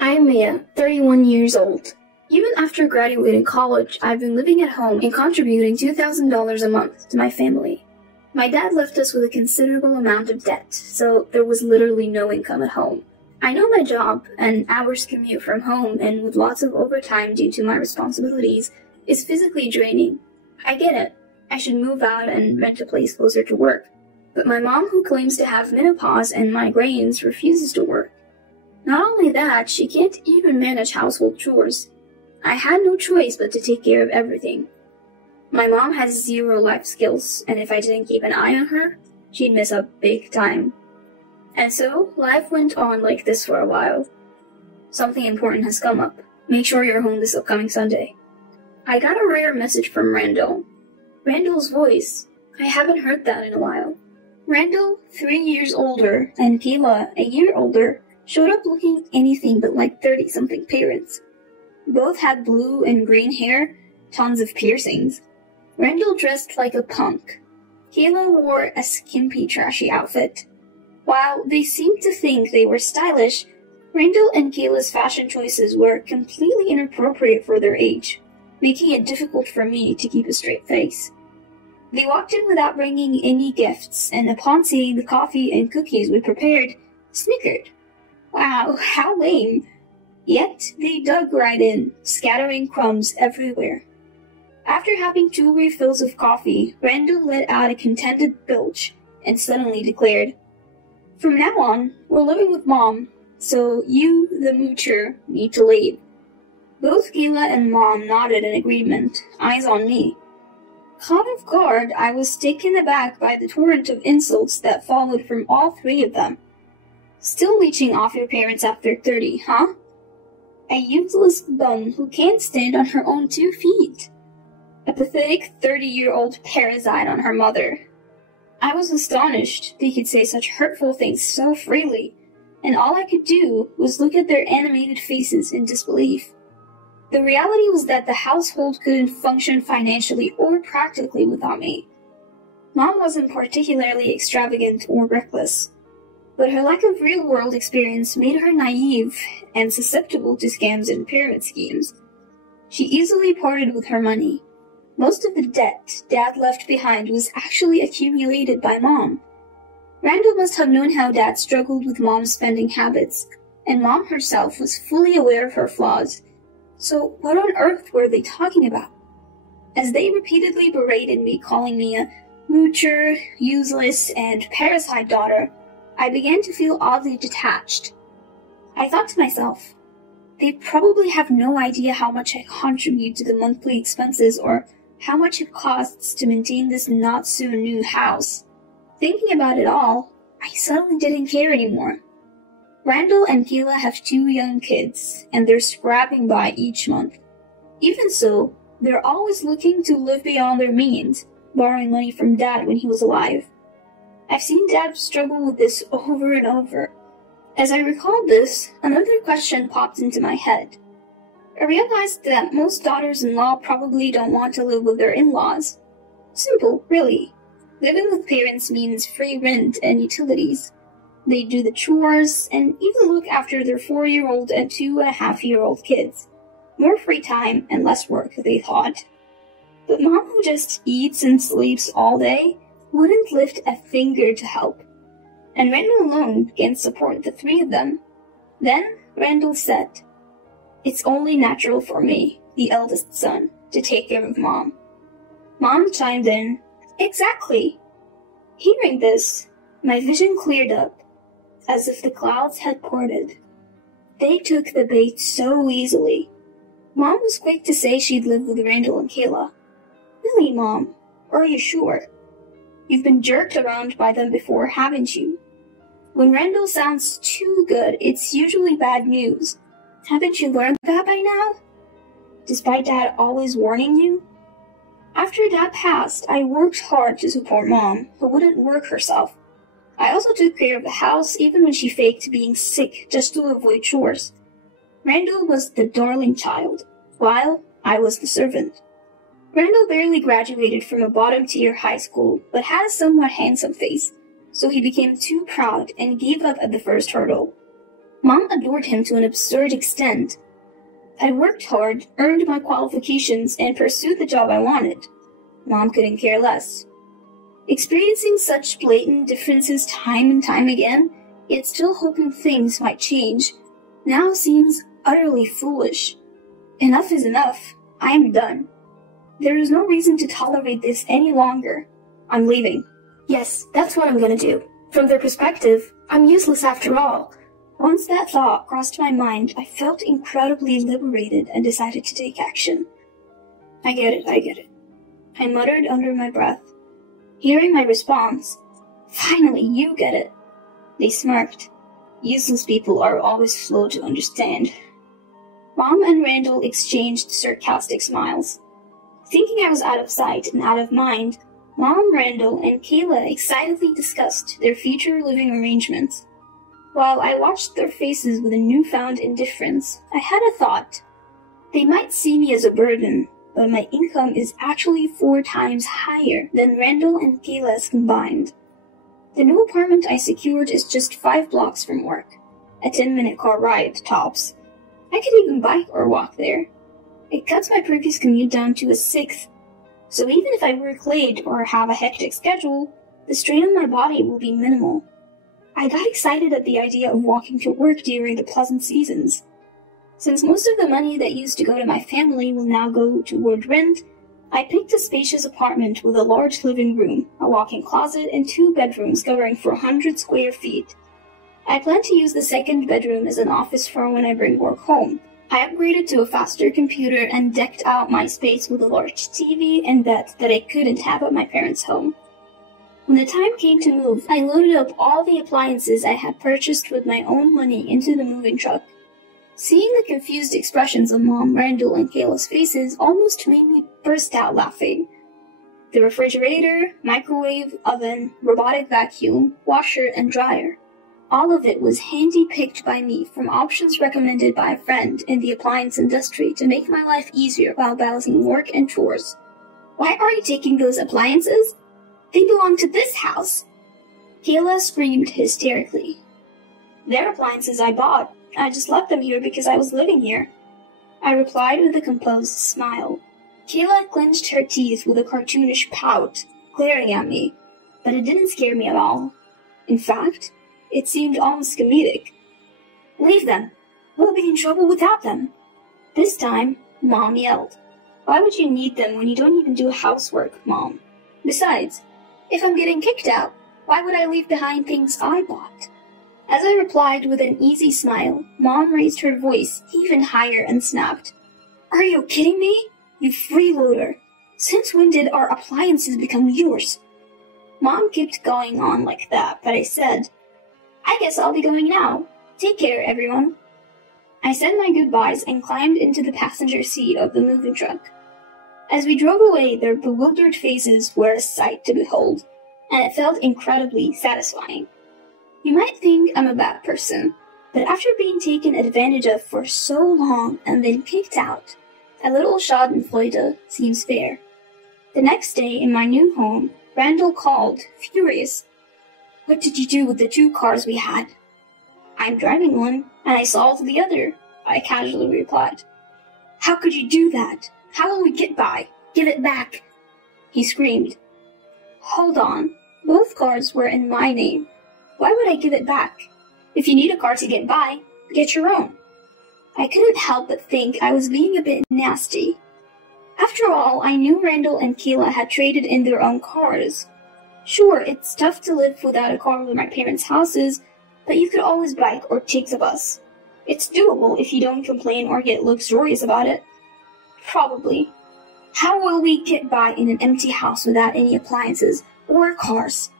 I'm Mia, 31 years old. Even after graduating college, I've been living at home and contributing $2,000 a month to my family. My dad left us with a considerable amount of debt, so there was literally no income at home. I know my job, an hour's commute from home and with lots of overtime due to my responsibilities, is physically draining. I get it. I should move out and rent a place closer to work. But my mom, who claims to have menopause and migraines, refuses to work. Not only that, she can't even manage household chores. I had no choice but to take care of everything. My mom has zero life skills, and if I didn't keep an eye on her, she'd mess up big time. And so, life went on like this for a while. Something important has come up. Make sure you're home this upcoming Sunday. I got a rare message from Randall. Randall's voice. I haven't heard that in a while. Randall, 3 years older, and Kayla, a year older, showed up looking anything but like 30-something parents. Both had blue and green hair, tons of piercings. Randall dressed like a punk. Kayla wore a skimpy, trashy outfit. While they seemed to think they were stylish, Randall and Kayla's fashion choices were completely inappropriate for their age, making it difficult for me to keep a straight face. They walked in without bringing any gifts, and upon seeing the coffee and cookies we prepared, snickered. Wow, how lame. Yet they dug right in, scattering crumbs everywhere. After having 2 refills of coffee, Randall let out a contented belch and suddenly declared, "From now on, we're living with Mom, so you, the moocher, need to leave." Both Kayla and Mom nodded in agreement, eyes on me. Caught off guard, I was taken aback by the torrent of insults that followed from all 3 of them. "Still leeching off your parents after 30, huh? A useless bum who can't stand on her own 2 feet. A pathetic 30-year-old parasite on her mother." I was astonished they could say such hurtful things so freely, and all I could do was look at their animated faces in disbelief. The reality was that the household couldn't function financially or practically without me. Mom wasn't particularly extravagant or reckless, but her lack of real-world experience made her naive and susceptible to scams and pyramid schemes. She easily parted with her money. Most of the debt Dad left behind was actually accumulated by Mom. Randall must have known how Dad struggled with Mom's spending habits, and Mom herself was fully aware of her flaws. So what on earth were they talking about? As they repeatedly berated me, calling me a moocher, useless, and parasite daughter, I began to feel oddly detached. I thought to myself, they probably have no idea how much I contribute to the monthly expenses or how much it costs to maintain this not-so-new house. Thinking about it all, I suddenly didn't care anymore. Randall and Kayla have 2 young kids, and they're scrapping by each month. Even so, they're always looking to live beyond their means, borrowing money from Dad when he was alive. I've seen Dad struggle with this over and over. As I recalled this, another question popped into my head. I realized that most daughters-in-law probably don't want to live with their in-laws. Simple, really. Living with parents means free rent and utilities. They do the chores and even look after their 4-year-old and 2.5-year-old kids. More free time and less work, they thought. But Mom, who just eats and sleeps all day, wouldn't lift a finger to help. And Randall alone can't support the 3 of them. Then Randall said, "It's only natural for me, the eldest son, to take care of Mom." Mom chimed in, "Exactly." Hearing this, my vision cleared up, as if the clouds had parted. They took the bait so easily. Mom was quick to say she'd live with Randall and Kayla. "Really, Mom? Are you sure? You've been jerked around by them before, haven't you? When Randall sounds too good, it's usually bad news. Haven't you learned that by now? Despite Dad always warning you?" After Dad passed, I worked hard to support Mom, who wouldn't work herself. I also took care of the house even when she faked being sick just to avoid chores. Randall was the darling child, while I was the servant. Randall barely graduated from a bottom-tier high school, but had a somewhat handsome face, so he became too proud and gave up at the first hurdle. Mom adored him to an absurd extent. I worked hard, earned my qualifications, and pursued the job I wanted. Mom couldn't care less. Experiencing such blatant differences time and time again, yet still hoping things might change, now seems utterly foolish. Enough is enough. I am done. There is no reason to tolerate this any longer. I'm leaving. Yes, that's what I'm gonna do. From their perspective, I'm useless after all. Once that thought crossed my mind, I felt incredibly liberated and decided to take action. I get it. I muttered under my breath. Hearing my response, finally, you get it. They smirked. Useless people are always slow to understand. Mom and Randall exchanged sarcastic smiles. Thinking I was out of sight and out of mind, Mom, Randall, and Kayla excitedly discussed their future living arrangements. While I watched their faces with a newfound indifference, I had a thought. They might see me as a burden, but my income is actually 4 times higher than Randall and Kayla's combined. The new apartment I secured is just 5 blocks from work, a 10-minute car ride tops. I could even bike or walk there. It cuts my previous commute down to a 1/6, so even if I work late or have a hectic schedule, the strain on my body will be minimal. I got excited at the idea of walking to work during the pleasant seasons. Since most of the money that used to go to my family will now go toward rent, I picked a spacious apartment with a large living room, a walk-in closet, and 2 bedrooms covering 400 square feet. I plan to use the 2nd bedroom as an office for when I bring work home. I upgraded to a faster computer and decked out my space with a large TV and bed that I couldn't have at my parents' home. When the time came to move, I loaded up all the appliances I had purchased with my own money into the moving truck. Seeing the confused expressions of Mom, Randall, and Kayla's faces almost made me burst out laughing. The refrigerator, microwave, oven, robotic vacuum, washer, and dryer. All of it was handy-picked by me from options recommended by a friend in the appliance industry to make my life easier while balancing work and chores. Why are you taking those appliances? They belong to this house! Kayla screamed hysterically. They're appliances I bought. I just left them here because I was living here. I replied with a composed smile. Kayla clenched her teeth with a cartoonish pout, glaring at me, but it didn't scare me at all. In fact, it seemed almost comedic. Leave them. We'll be in trouble without them. This time, Mom yelled. Why would you need them when you don't even do housework, Mom? Besides, if I'm getting kicked out, why would I leave behind things I bought? As I replied with an easy smile, Mom raised her voice even higher and snapped. Are you kidding me? You freeloader! Since when did our appliances become yours? Mom kept going on like that, but I said, I guess I'll be going now. Take care, everyone. I said my goodbyes and climbed into the passenger seat of the moving truck. As we drove away, their bewildered faces were a sight to behold, and it felt incredibly satisfying. You might think I'm a bad person, but after being taken advantage of for so long and then kicked out, a little schadenfreude seems fair. The next day in my new home, Randall called, furious. What did you do with the 2 cars we had? I'm driving one, and I sold the other, I casually replied. How could you do that? How will we get by? Give it back! He screamed. Hold on. Both cars were in my name. Why would I give it back? If you need a car to get by, get your own. I couldn't help but think I was being a bit nasty. After all, I knew Randall and Kayla had traded in their own cars. Sure, it's tough to live without a car where my parents' house is, but you could always bike or take the bus. It's doable if you don't complain or get luxurious about it. Probably. How will we get by in an empty house without any appliances or cars?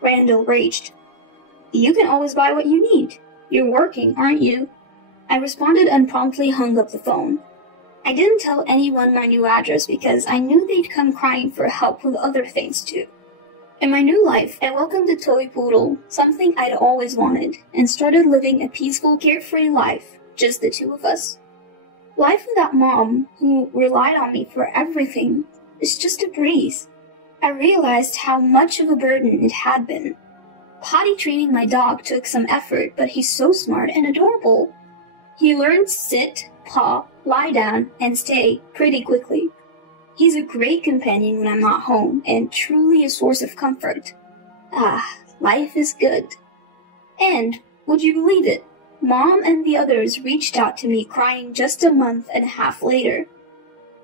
Randall raged. You can always buy what you need. You're working, aren't you? I responded and promptly hung up the phone. I didn't tell anyone my new address because I knew they'd come crying for help with other things too. In my new life, I welcomed a toy poodle, something I'd always wanted, and started living a peaceful, carefree life, just the 2 of us. Life without Mom, who relied on me for everything, is just a breeze. I realized how much of a burden it had been. Potty training my dog took some effort, but he's so smart and adorable. He learned sit, paw, lie down, and stay pretty quickly. He's a great companion when I'm not home, and truly a source of comfort. Life is good. And, would you believe it, Mom and the others reached out to me crying just a month and a half later.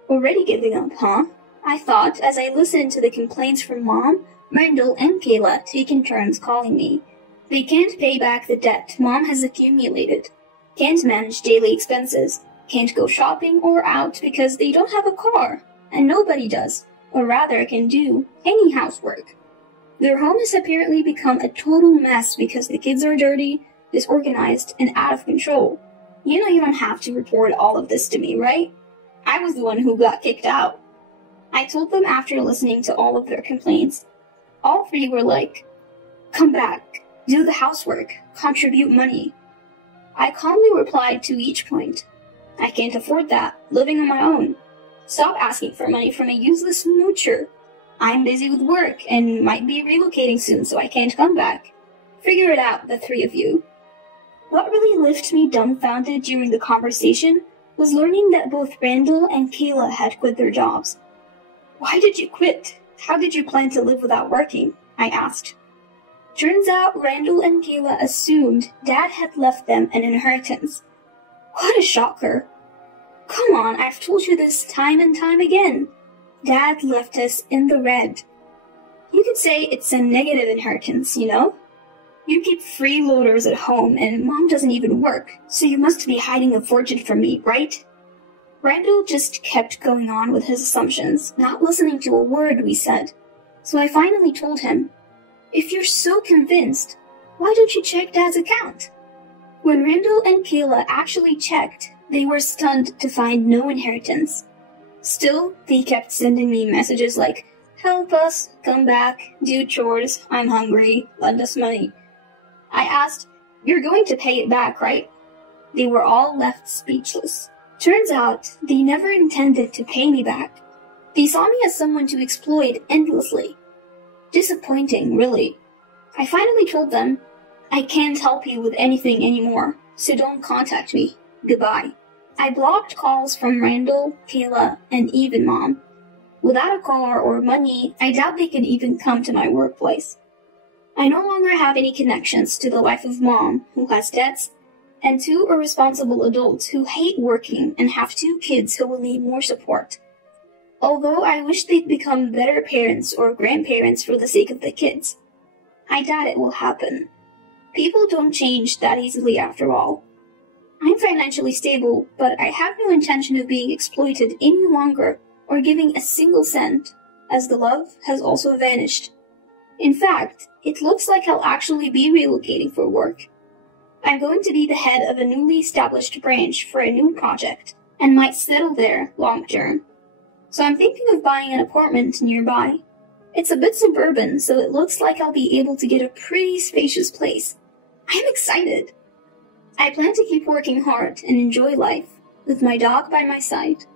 Already giving up, huh? I thought as I listened to the complaints from Mom, Randall, and Kayla taking turns calling me. They can't pay back the debt Mom has accumulated, can't manage daily expenses, can't go shopping or out because they don't have a car, and nobody does, or rather can do, any housework. Their home has apparently become a total mess because the kids are dirty, disorganized, and out of control. You know you don't have to report all of this to me, right? I was the one who got kicked out. I told them after listening to all of their complaints. All three were like, come back, do the housework, contribute money. I calmly replied to each point. I can't afford that, living on my own. Stop asking for money from a useless moocher. I'm busy with work and might be relocating soon, so I can't come back. Figure it out, the three of you. What really left me dumbfounded during the conversation was learning that both Randall and Kayla had quit their jobs. Why did you quit? How did you plan to live without working? I asked. Turns out Randall and Kayla assumed Dad had left them an inheritance. What a shocker. Come on, I've told you this time and time again. Dad left us in the red. You could say it's a negative inheritance, you know? You keep freeloaders at home and Mom doesn't even work, so you must be hiding a fortune from me, right? Randall just kept going on with his assumptions, not listening to a word we said. So I finally told him, if you're so convinced, why don't you check Dad's account? When Randall and Kayla actually checked, they were stunned to find no inheritance. Still, they kept sending me messages like, help us, come back, do chores, I'm hungry, lend us money. I asked, you're going to pay it back, right? They were all left speechless. Turns out, they never intended to pay me back. They saw me as someone to exploit endlessly. Disappointing, really. I finally told them, I can't help you with anything anymore, so don't contact me. Goodbye. I blocked calls from Randall, Kayla, and even Mom. Without a car or money, I doubt they could even come to my workplace. I no longer have any connections to the wife of Mom, who has debts, and two irresponsible adults who hate working and have two kids who will need more support. Although I wish they'd become better parents or grandparents for the sake of the kids. I doubt it will happen. People don't change that easily after all. I'm financially stable, but I have no intention of being exploited any longer or giving a single cent, as the love has also vanished. In fact, it looks like I'll actually be relocating for work. I'm going to be the head of a newly established branch for a new project, and might settle there long term. So I'm thinking of buying an apartment nearby. It's a bit suburban, so it looks like I'll be able to get a pretty spacious place. I'm excited. I plan to keep working hard and enjoy life, with my dog by my side.